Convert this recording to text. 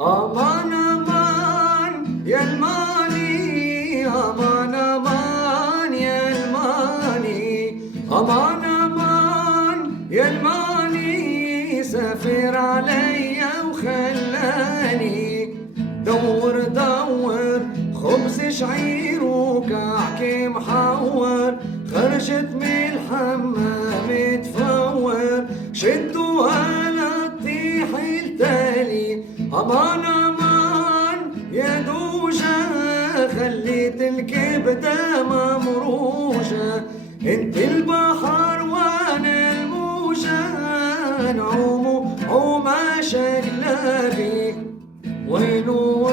أمان أمان يا الماني، أمان أمان يا الماني، أمان أمان يا الماني، سافر عليا وخلاني دور دور خبز شعير وكعك محور، خرجت من الحمام تفور، شدوا هلا تطيح التالي. أمان أمان يا دوجة، خليت الكبدة ممروجة، انت البحر وانا الموجة، نعوم عومة شقلبي ويلو